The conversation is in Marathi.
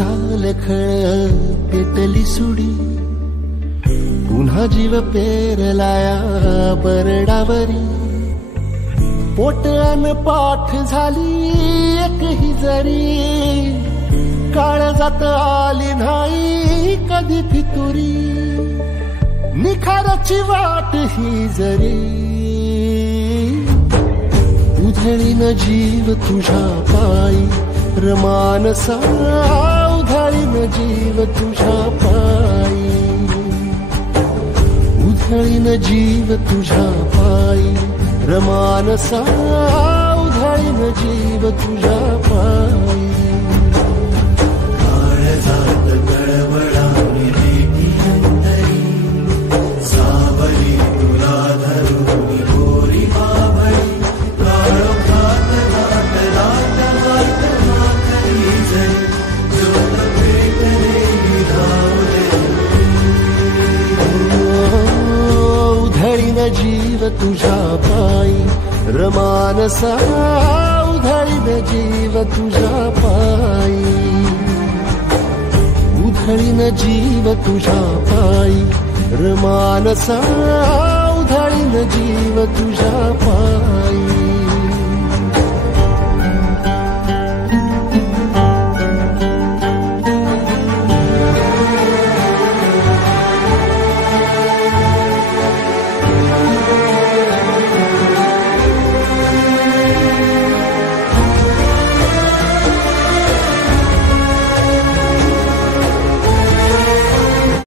चाल खळ पेटली सुडी, पुन्हा जीव पेरलाया बरडावरी, पोट अन पाठ झाली एकही जरी, काळजात आली नाही कधी फितुरी, निखाराची वाट ही जरी, उधळीन जीव तुझ्या पायी रमानसा, उधळीन जीव तुझ्या पायी, उधळीन जीव तुझ्या पायी रमानसा, उधळीन जीव तुझ्या पायी. काळजात गडबडाली रेती अंतरी, सावली तुला धरून गोरी बाभळी, काळोखात लाट लाट लाट लाकडी जरी, ज्योत पेटलेली धावले. उधळीन जीव तुझ्या पायी रमानसा, उधळीन जीव तुझ्या पायी, उधळीन जीव तुझ्या पायी रमानसा, उधळीन जीव तुझ्या पायी.